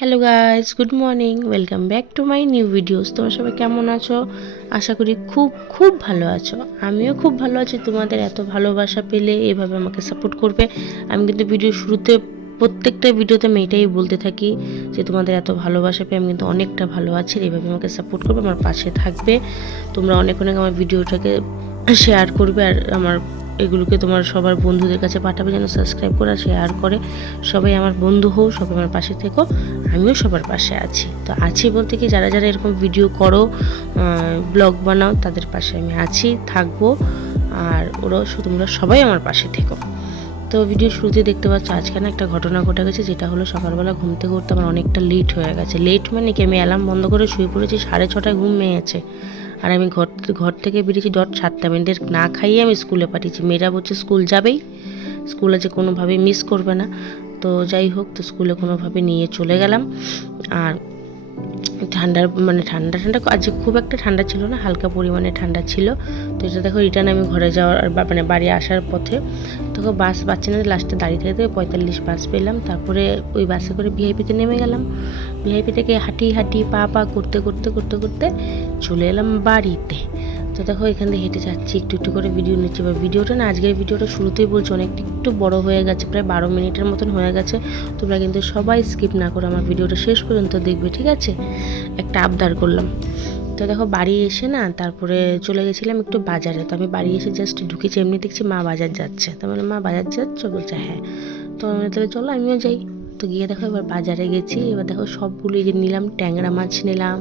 Hello guys, good morning, welcome back to my new videos. তোমরা সবাই কেমন আছো? আশা করি খুব খুব ভালো আছো। আমিও খুব ভালো আছি। তোমাদের এত ভালোবাসা পেলে এভাবে আমাকে সাপোর্ট করবে। আমি কিন্তু ভিডিও শুরুতে প্রত্যেকটা ভিডিওতে আমি এটাই বলতে থাকি যে তোমাদের এত ভালোবাসা পেয়ে আমি কিন্তু অনেকটা ভালো আছি। এইভাবে আমাকে সাপোর্ট করবে, আমার পাশে থাকবে। তোমরা অনেক অনেক আমার ভিডিওটাকে শেয়ার করবে আর আমার এগুলোকে তোমার সবার বন্ধুদের কাছে পাঠাবে যেন সাবস্ক্রাইব করে শেয়ার করে। সবাই আমার বন্ধু হও, সবাই আমার পাশে থেকো। আমিও সবার পাশে আছি। তো আছি বলতে কি, যারা যারা এরকম ভিডিও করো, ব্লগ বানাও, তাদের পাশে আমি আছি, থাকবো। আর তোমরা সবাই আমার পাশে থেকো। তো ভিডিও শুরুতে দেখতে পাচ্ছ আজকে না একটা ঘটনা ঘটে গেছে, যেটা হলো সকালবেলা ঘুম থেকে উঠতে আমার অনেকটা লেট হয়ে গেছে। লেট মানে কি, আমি অ্যালার্ম বন্ধ করে শুয়ে পড়েছি, 6:30 ঘুম ভেঙেছে। আর আমি ঘর থেকে বেরিয়েছি 7:30। মেয়েদের না খাইয়ে আমি স্কুলে পাঠিয়েছি। মেয়েরা বলছে স্কুল যাবেই, স্কুল আছে কোনোভাবেই মিস করবে না। তো যাই হোক, তো স্কুলে কোনোভাবে নিয়ে চলে গেলাম। আর ঠান্ডা আজকে খুব একটা ঠান্ডা ছিল না, হালকা পরিমাণে ঠান্ডা ছিল। তো এটা দেখো, রিটার্ন আমি ঘরে যাওয়ার মানে বাড়ি আসার পথে তখন বাস পাচ্ছি না, লাস্টে দাঁড়িয়ে থেকে 45 বাস পেলাম। তারপরে ওই বাসে করে ভিআইপিতে নেমে গেলাম। ভিআইপি থেকে হাঁটি পা করতে করতে করতে করতে চলে এলাম বাড়িতে। তো দেখো, এখান থেকে হেঁটে যাচ্ছি, একটু একটু করে ভিডিও নিচ্ছি। বা ভিডিওটা না, আজকের ভিডিওটা শুরুতেই বলছি অনেকটা একটু বড় হয়ে গেছে, প্রায় 12 মিনিটের মতন হয়ে গেছে। তোমরা কিন্তু সবাই স্কিপ না করে আমার ভিডিওটা শেষ পর্যন্ত দেখবে, ঠিক আছে? একটা আবদার করলাম। তো দেখো, বাড়ি এসে না তারপরে চলে গেছিলাম একটু বাজারে। তো আমি বাড়ি এসে জাস্ট ঢুকেছি, এমনি দেখছি মা বাজার যাচ্ছে। তো মানে, মা বাজার যাচ্ছ? বলছে হ্যাঁ। তো আমি তাহলে চলো আমিও যাই। তো গিয়ে দেখো, এবার বাজারে গেছি। এবার দেখো সবগুলো যে নিলাম, ট্যাংরা মাছ নিলাম,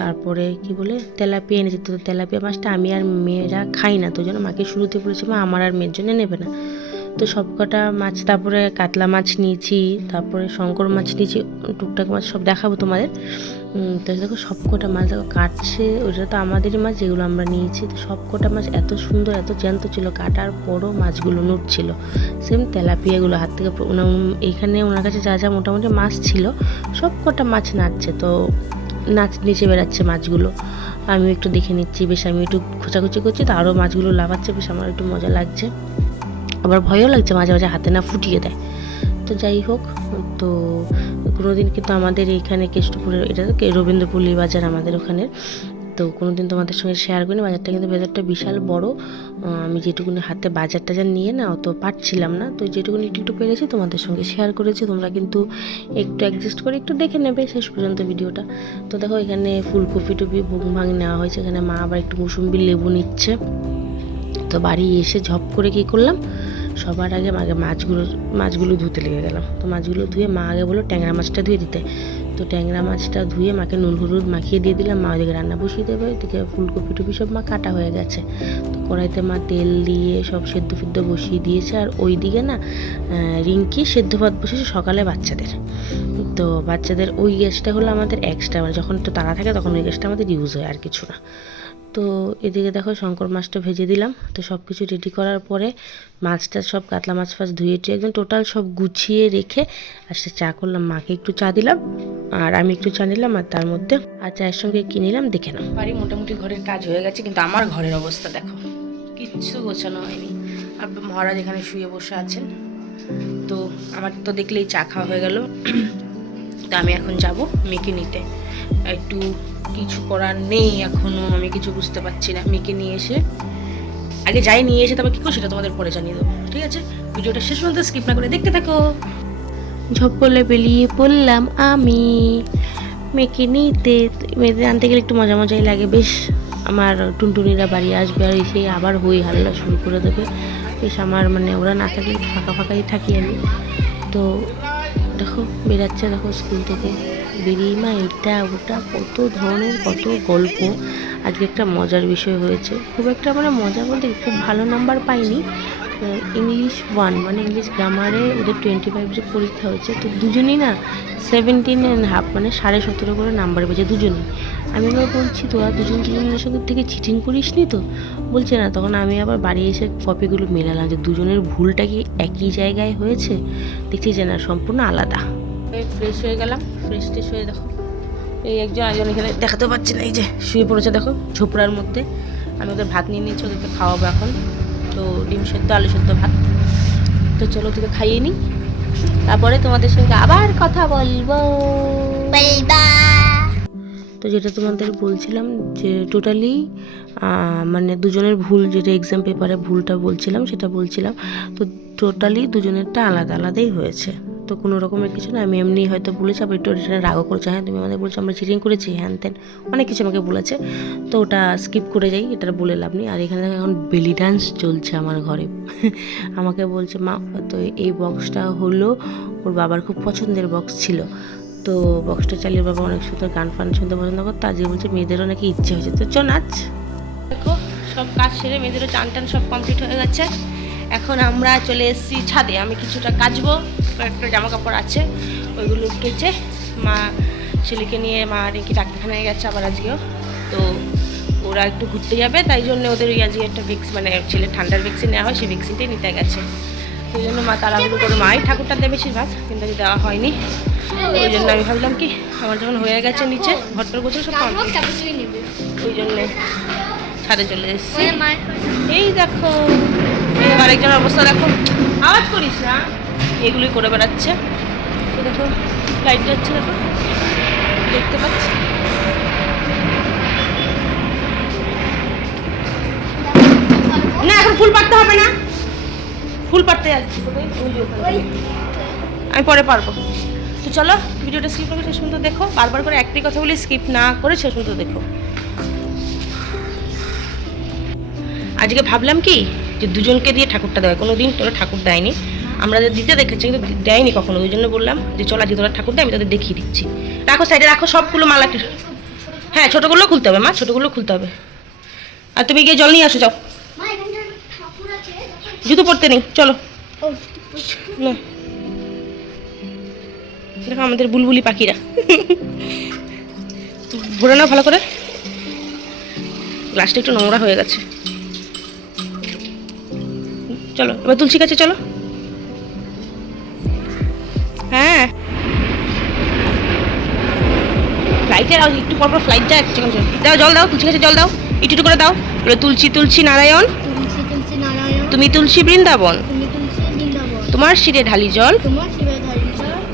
তারপরে কি বলে তেলাপিয়া এনেছি। তো তেলাপিয়া মাছটা আমি আর মেয়েরা খাই না, তো জন্য মাকে শুরুতে বলেছি মা আমার আর মেয়ের জন্য নেবে না। তো সবকটা মাছ, তারপরে কাতলা মাছ নিয়েছি, তারপরে শঙ্কর মাছ নিয়েছি, টুকটাক মাছ সব দেখাবো তোমাদের। তো দেখো সবকটা মাছ দেখো কাটছে, ওটা তো আমাদেরই মাছ যেগুলো আমরা নিয়েছি। তো সবকটা মাছ এত সুন্দর, এত জ্যান্ত ছিল, কাটার পরও মাছগুলো নড়ছিল। সেম তেলাপিয়াগুলো হাত থেকে এইখানে ওনার কাছে যা যা মোটামুটি মাছ ছিল, সবকটা মাছ নাচছে। তো নিচে বেড়াচ্ছে মাছগুলো, আমি একটু দেখে নিচ্ছি, বেশ আমি একটু খোঁচাখুচি করছি, তো আরও মাছগুলো লাফাচ্ছে, বেশ আমার একটু মজা লাগছে। আবার ভয়ও লাগছে, মাঝে মাঝে হাতে না ফুটিয়ে দেয়। তো যাই হোক, তো কোনোদিন কিন্তু আমাদের এইখানে কেষ্টপুরের, এটা রবীন্দ্রপল্লী বাজার আমাদের ওখানের, তো কোনোদিন তোমাদের সঙ্গে শেয়ার করিনি। বাজারটা কিন্তু বাজারটা বিশাল বড়। আমি যেটুকুনি হাতে বাজার টাজার নিয়ে না অত পারছিলাম না, তো যেটুকুনি একটু একটু পেরেছি তোমাদের সঙ্গে শেয়ার করেছি। তোমরা কিন্তু একটু অ্যাডজাস্ট করে একটু দেখে নেবে শেষ পর্যন্ত ভিডিওটা। তো দেখো, এখানে ফুলকপি টুপি ভাঙ নেওয়া হয়েছে। এখানে মা আবার একটু মুসুম্বি লেবু নিচ্ছে। তো বাড়ি এসে ঝপ করে কী করলাম, সবার আগে মাছগুলো ধুতে লেগে গেলাম। তো মাছগুলো ধুয়ে মা আগে বললো ট্যাংরা মাছটা ধুয়ে দিতে। তো ট্যাংরা মাছটা ধুয়ে মাকে নুন হলুদ মাখিয়ে দিয়ে দিলাম। মা ওদিকে রান্না বসিয়ে দেবে, ওইদিকে ফুলকপি টুপি সব মা কাটা হয়ে গেছে। তো কড়াইতে মা তেল দিয়ে সব সেদ্ধ ফেদ্ধ বসিয়ে দিয়েছে। আর ওই দিকে না রিঙ্কি সেদ্ধ ভাত বসেছে সকালে বাচ্চাদের। তো বাচ্চাদের ওই গ্যাসটা হলো আমাদের এক্সট্রা, মানে যখন একটু তাড়া থাকে তখন ওই গ্যাসটা আমাদের ইউজ হয়, আর কিছু না। তো এদিকে দেখো শঙ্কর মাছটা ভেজে দিলাম। তো সব কিছু রেডি করার পরে মাছটা সব কাতলা মাছ ফাছ ধুয়ে টুয়ে একদম টোটাল সব গুছিয়ে রেখে আসতে চা করলাম। মাকে একটু চা দিলাম আর আমি একটু চা নিলাম, আর তার মধ্যে আর চায়ের সঙ্গে কি নিলাম দেখে নাও। বাড়ি মোটামুটি ঘরের কাজ হয়ে গেছে, কিন্তু আমার ঘরের অবস্থা দেখো, কিচ্ছু গোছানো হয়নি। আর মহারাজ এখানে শুয়ে বসে আছেন। তো আমার তো দেখলেই চা খাওয়া হয়ে গেল। তো আমি এখন যাব মেয়েকে নিতে। একটু কিছু করার নেই, এখনও আমি কিছু বুঝতে পারছি না। মেয়েকে নিয়ে এসে আগে যাই, নিয়ে এসে তবে কী করো সেটা তোমাদের পরে জানিয়ে দেবো, ঠিক আছে? ভিডিওটা শেষ পর্যন্ত স্কিপ না করে দেখতে থাকো। ঝপ করে বেরিয়ে পড়লাম আমি মেয়েকে নিতে। মেয়েদের আনতে গেলে একটু মজাই লাগে বেশ। আমার টুনটুনিরা বাড়ি আসবে আর এসে আবার হই হাল্লা শুরু করে দেবে। বেশ আমার মানে ওরা না থাকলে ফাঁকাই থাকি আমি। তো দেখো বেরাচ্ছে, দেখো স্কুল থেকে বেরিয়ে মা এটা ওটা কত ধরনের কত গল্প। আজকে একটা মজার বিষয় হয়েছে, খুব একটা মানে মজা বলতে খুব ভালো নাম্বার পাইনি। ইংলিশ 1 মানে ইংলিশ গ্রামারে ওদের 25 যে পরীক্ষা হয়েছে, তো দুজনেই না 17.5 মানে 17.5 করে নাম্বার পেয়েছে দুজনেই। আমি আবার বলছি তোরা দুজনের সাথে থেকে চিটিং করিস নি তো? বলছে না। তখন আমি আবার বাড়ি এসে কপিগুলো মেলালাম যে দুজনের ভুলটা কি একই জায়গায় হয়েছে। দেখছি যে না, সম্পূর্ণ আলাদা। ফ্রেশ হয়ে গেলাম, ফ্রেশ হয়ে দেখো এই একজন এখানে দেখাতে পাচ্ছি না, এই যে শুয়ে পড়েছে দেখো ঝোপড়ার মধ্যে। আমি ওদের ভাত নিয়ে নিচ্ছি, ওদেরকে খাওয়াবো এখন। তো ডিম সেদ্ধ আলু সেদ্ধ ভাত। তো চলো তোকে খাইয়ে নিই, তারপরে তোমাদের সঙ্গে আবার কথা বলবো। তো যেটা তোমাদের বলছিলাম যে টোটালি মানে দুজনের ভুল, যেটা এক্সাম পেপারে ভুলটা বলছিলাম সেটা বলছিলাম। তো টোটালি দুজনেরটা আলাদা আলাদাই হয়েছে। তো কোনো রকমের কিছু না, আমি এমনি হয়তো বলেছি, আবার একটু রিটার্নে রাগও করেছে, হ্যাঁ তুমি আমাদের বলছো আমরা চিটিং করেছি হ্যান ত্যান, অনেক কিছু আমাকে বলেছে। তো ওটা স্কিপ করে যাই, এটা বলে লাভ নেই। আর এখানে এখন বেলি ডান্স চলছে আমার ঘরে। আমাকে বলছে মা, তো এই বক্সটা হলো ওর বাবার খুব পছন্দের বক্স ছিল, তো বক্সটা চালিয়ে বাবা অনেক সুন্দর গান ফান শুনতে পছন্দ করতো। আজকে বলছে মেয়েদেরও নাকি ইচ্ছে হয়েছে, তো চ নাচ। দেখো সব কাজ সেরে মেয়েদেরও চান টান সব কমপ্লিট হয়ে গেছে। এখন আমরা চলে এসেছি ছাদে, আমি কিছুটা কাচবো, কয়েকটা জামা কাপড় আছে ওইগুলো কেচে মা ছেলেকে নিয়ে মা রেখে ডাক্তারখানায় গেছে আবার আজকেও। তো ওরা একটু ঘুরতে যাবে, তাই জন্য ওদের ওই আজকে একটা ভ্যাকসিন, মানে ছেলের ঠান্ডার ভ্যাকসিন নেওয়া হয়, সেই ভ্যাকসিনটাই নিতে গেছে। ওই জন্য মা তাড়াহুড়ো করে মাই ঠাকুরটা দেবে বেশিরভাগ, কিন্তু দেওয়া হয়নি। ওই জন্য আমি ভাবলাম কি আমার যখন হয়ে গেছে নিচে ঘরটার গোছল সব ওই জন্যে ছাদে চলে এসেছি। এই দেখো আরেকজনের অবস্থা দেখো, আওয়াজ করিস না, এগুলোই করে বেড়াচ্ছে। তো দেখো লাইট যাচ্ছে, দেখো দেখতে পাচ্ছি। না এখন ফুল পাড়তে হবে না, ফুল পাড়তে যাচ্ছি, আমি পরে পারবো। তো চলো ভিডিওটা স্কিপ করে শেষ পর্যন্ত দেখো, বারবার করে একটাই কথা বলি, স্কিপ না করে শেষ পর্যন্ত দেখো। আজকে ভাবলাম কি যে দুজনকে দিয়ে ঠাকুরটা দেয়, কোনো দিন তোরা ঠাকুর দেয়নি, আমরা দিতে দেখেছি কিন্তু দেয়নি কখনো। ওই জন্য বললাম যে চল আজকে তোরা ঠাকুর দেয়, আমি তোদের দেখিয়ে দিচ্ছি। রাখো সাইডে রাখো সবগুলো মালা, হ্যাঁ ছোটোগুলো খুলতে হবে মা, ছোটোগুলো খুলতে হবে। আর তুমি গিয়ে জল নিয়ে আসো, যাও, জুতো পরতে নেই, চলো না। দেখো আমাদের বুলবুলি পাখিরা ভরে না ভালো করে, গ্লাসটা একটু নোংরা হয়ে গেছে। চলো এবার তুলসী কাছে চলো। হ্যাঁ ফ্লাইটের একটু পরপর ফ্লাইট যায়, দাও জল দাও, তুলসী কাছে জল দাও, একটু করে দাও। বলে তুলসী তুলসী নারায়ণ, তুমি তুলসী বৃন্দাবন, তোমার শিরে ঢালি জল,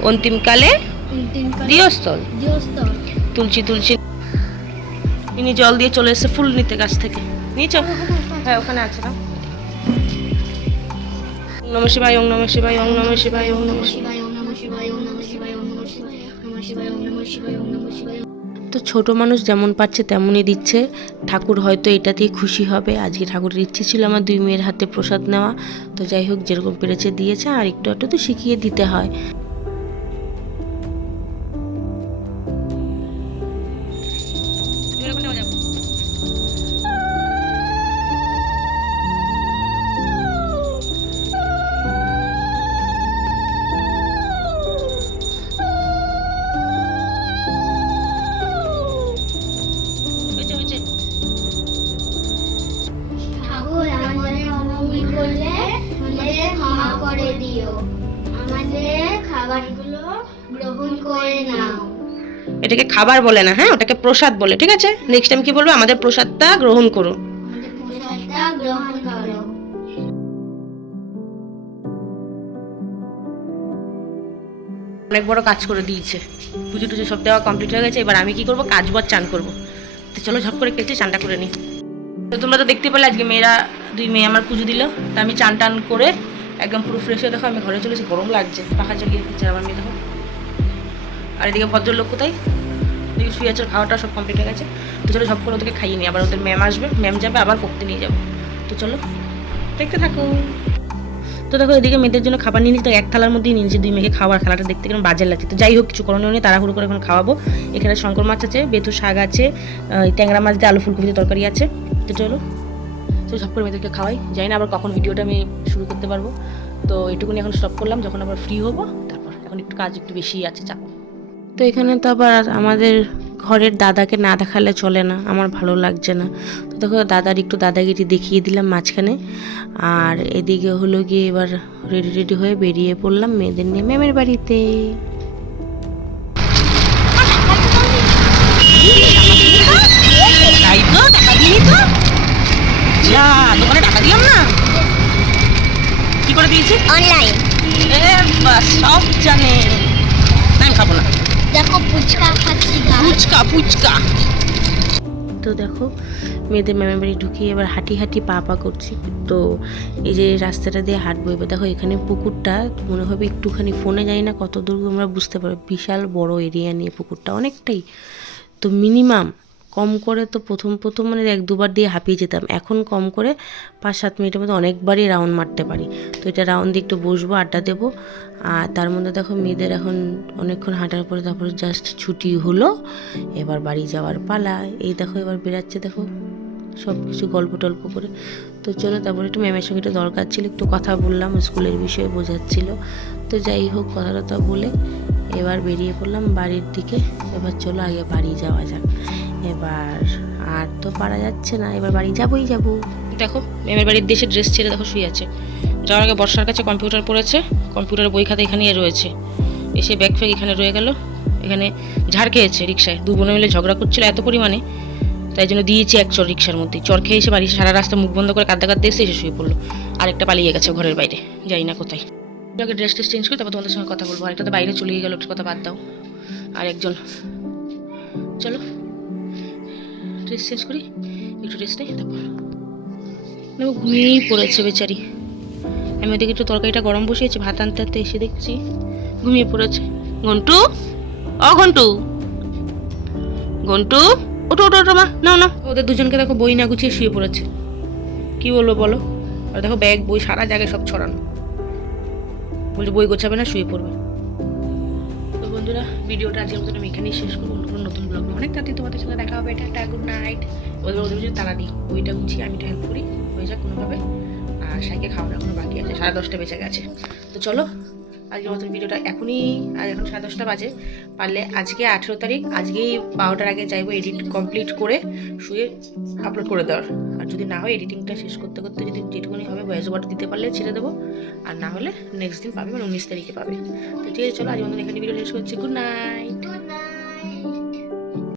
অন্তিমকালে দিয়স্থল। তুলসী তুলসী ইনি জল দিয়ে চলে এসে ফুল নিতে গাছ থেকে, নিয়েছ? হ্যাঁ ওখানে আছে না। ওম নমঃ শিবায়, ওম নমঃ শিবায়, ওম নমঃ শিবায়, ওম নমঃ শিবায়, ওম নমঃ শিবায়, ওম নমঃ শিবায়, ওম নমঃ শিবায়, ওম নমঃ শিবায়, ওম নমঃ শিবায়, ওম নমঃ শিবায়। তো ছোট মানুষ যেমন পাচ্ছে তেমনই দিচ্ছে, ঠাকুর হয়তো এটাতেই খুশি হবে। আজকে ঠাকুরের ইচ্ছে ছিল আমার দুই মেয়ের হাতে প্রসাদ নেওয়া, তো যাই হোক যেরকম পেরেছে দিয়েছে, আর একটু একটু তো শিখিয়ে দিতে হয়। এটাকে খাবার বলে না, হ্যাঁ ওটাকে প্রসাদ বলে, ঠিক আছে? নেক্সট টাইম কি বলবো, আমাদের প্রসাদটা গ্রহণ করো। অনেক বড় কাজ করে দিয়েছে, পুজো টুজো সব দেওয়া কমপ্লিট হয়ে গেছে। এবার আমি কি করবো, কাজবো আর চান করবো। তো চলো ঝপ করে কেটে চানটা করে নিই। তো তোমরা তো দেখতে পেলে আজকে মেয়েরা দুই মেয়ে আমার পুজো দিল, তা আমি চান টান করে একদম পুরো ফ্রেশ হয়ে দেখো আমি ঘরে চলেছি। গরম লাগছে, পাখা চালিয়ে রেখেছে আমার মেয়ে দেখো। আর এদিকে ভদ্রলোক কোথায়, এদিকে শুয়ে আছে, খাওয়াটা সব কমপ্লিট হয়ে গেছে। তো চলো ঝপ করে ওদেরকে খাইয়ে নিই, আবার ওদের ম্যাম আসবে, ম্যাম যাবে আবার পড়তে নিয়ে যাবো। তো চলো দেখতে থাকো। তো দেখো এদিকে মেয়েদের জন্য খাবার নিয়ে নিচ্ছি, তো এক থালার মধ্যেই নিয়েছি দুই মেয়েকে খাওয়ার। খেলাটা দেখতে কেমন বাজে লাগছে, তো যাই হোক কিছু করণীয় নেই, তাড়াহুড়ো করে এখন খাওয়াবো। এখানে শঙ্কর মাছ আছে, বেথু শাক আছে, ট্যাংরা মাছ দিয়ে আলু ফুলকপিতে তরকারি আছে। তো চলো সব করে মেয়েদেরকে খাওয়াই, জানি না আবার কখন ভিডিওটা আমি শুরু করতে পারবো। তো এটুকুনি এখন স্টপ করলাম, যখন আবার ফ্রি হবো তারপর, এখন একটু কাজ একটু বেশি আছে, চাপ। তো এখানে তো আবার আমাদের ঘরের দাদাকে না দেখালে চলে না, আমার ভালো লাগছে না। তো দেখো দাদার একটু দাদাগিরি দেখিয়ে দিলাম মাঝখানে। আর এদিকে হলো গিয়ে এবার রেডি হয়ে বেরিয়ে পড়লাম মেয়েদের নিয়ে ম্যামের বাড়িতে। দোকানে টাকা দিলাম না, কি করে দিয়েছি? অনলাইন। সব জানেন, আমি খাবো না। দেখো ফুচকা খাচ্ছি ফুচকা ফুচকা। তো দেখো মেয়েদের ম্যামের বাড়ি ঢুকিয়ে এবার হাঁটি হাঁটি পা পা করছি। তো এই যে রাস্তাটা দিয়ে হাঁটবো, এবার দেখো এখানে পুকুরটা মনে হবে একটুখানি, ফোনে জানি না কত দূর আমরা বুঝতে পারবো, বিশাল বড় এরিয়া নিয়ে পুকুরটা, অনেকটাই। তো মিনিমাম কম করে তো প্রথম মানে 1-2 বার দিয়ে হাঁপিয়ে যেতাম, এখন কম করে 5-7 মিনিটের মধ্যে অনেকবারই রাউন্ড মারতে পারি। তো এটা রাউন্ড দিয়ে একটু বসবো, আড্ডা দেবো। আর তার মধ্যে দেখো মেয়েদের এখন অনেকক্ষণ হাঁটার পরে তারপরে জাস্ট ছুটি হলো, এবার বাড়ি যাওয়ার পালা। এই দেখো এবার বেরাচ্ছে, দেখো সব কিছু গল্প টল্প করে। তো চলো, তারপরে একটু ম্যামের সঙ্গে একটু দরকার ছিল, একটু কথা বললাম, স্কুলের বিষয়ে বোঝাচ্ছিল। তো যাই হোক, কথা টথা বলে এবার বেরিয়ে পড়লাম বাড়ির দিকে। এবার চলো আগে বাড়ি যাওয়া যাক, এবার আর তো পারা যাচ্ছে না, এবার বাড়ি যাবোই যাবো। দেখো ম্যামের বাড়ির দেশে ড্রেস ছেড়ে দেখো শুয়ে আছে। যাওয়ার আগে বর্ষার কাছে কম্পিউটার পড়েছে, কম্পিউটারের বই খাতা এখানেই রয়েছে। এসে ব্যাগ ফ্যাগ এখানে রয়ে গেল, এখানে ঝাড় খেয়েছে রিক্সায়, 2 বোনে মিলে ঝগড়া করছিল এত পরিমাণে, তাই জন্য দিয়েছি এক চর রিক্সার মধ্যে। চর খেয়ে এসে বাড়ি সারা রাস্তা মুখ বন্ধ করে কাঁদতে কাঁদতে এসে শুয়ে পড়লো। আরেকটা পালিয়ে গেছে ঘরের বাইরে, যাই না কোথায়। আগে ড্রেস টেস চেঞ্জ করি, তারপর তোমাদের সঙ্গে কথা বলবো। আরেকটা তো বাইরে চলেই গেল, ওটার কথা বাদ দাও। আর একজন, চলো ড্রেস চেঞ্জ করি, একটু ড্রেস নেই, তারপর দেখো ঘুমিয়েই পড়েছে বেচারি। আমি ওদিকে একটু তরকারিটা গরম বসিয়েছি, ভাত আনতে আনতে এসে দেখছি ঘুমিয়ে পড়েছে। ঘন্টু, ও ঘন্টু, ঘন্টু ওঠো ওঠো ওঠো মা, নাও না। ওদের দুজনকে দেখো বই না গুছিয়ে শুয়ে পড়েছে, কি বলবো বলো। আর দেখো ব্যাগ বই সারা জায়গায় সব ছড়ানো, বলছে বই গোছাবে না, শুয়ে পড়বে। তো বন্ধুরা, ভিডিওটা আজকের মতন আমি এখানেই শেষ করবো। অন্য কোনো নতুন ব্লগ অনেক তাড়াতাড়ি তোমাদের সাথে দেখা হবে। এটা একটা গুড নাইট। ওদের তারা দিই, বইটা গুছিয়ে আমি একটু হেল্প করি, হয়ে যাক কোনোভাবে। আর সাইকে খাওয়ানো এখনো বাকি আছে, 10:30 বেজে গেছে। তো চলো আজকের মতন ভিডিওটা এখনই, আর এখন 10:30 বাজে, পারলে আজকে 18 তারিখ, আজকেই 12টার আগে চাইবো এডিট কমপ্লিট করে শুয়ে আপলোড করে দেওয়ার। আর যদি না হয় এডিটিংটা শেষ করতে করতে যদি যেটুকুনি হবে ভয়েস ওভার দিতে পারলে ছেড়ে দেবো, আর না হলে নেক্সট দিন পাবে, মানে 19 তারিখে পাবে। তো ঠিক আছে, চলো আজকের মতন এখানে ভিডিও শেষ করছি। Good night.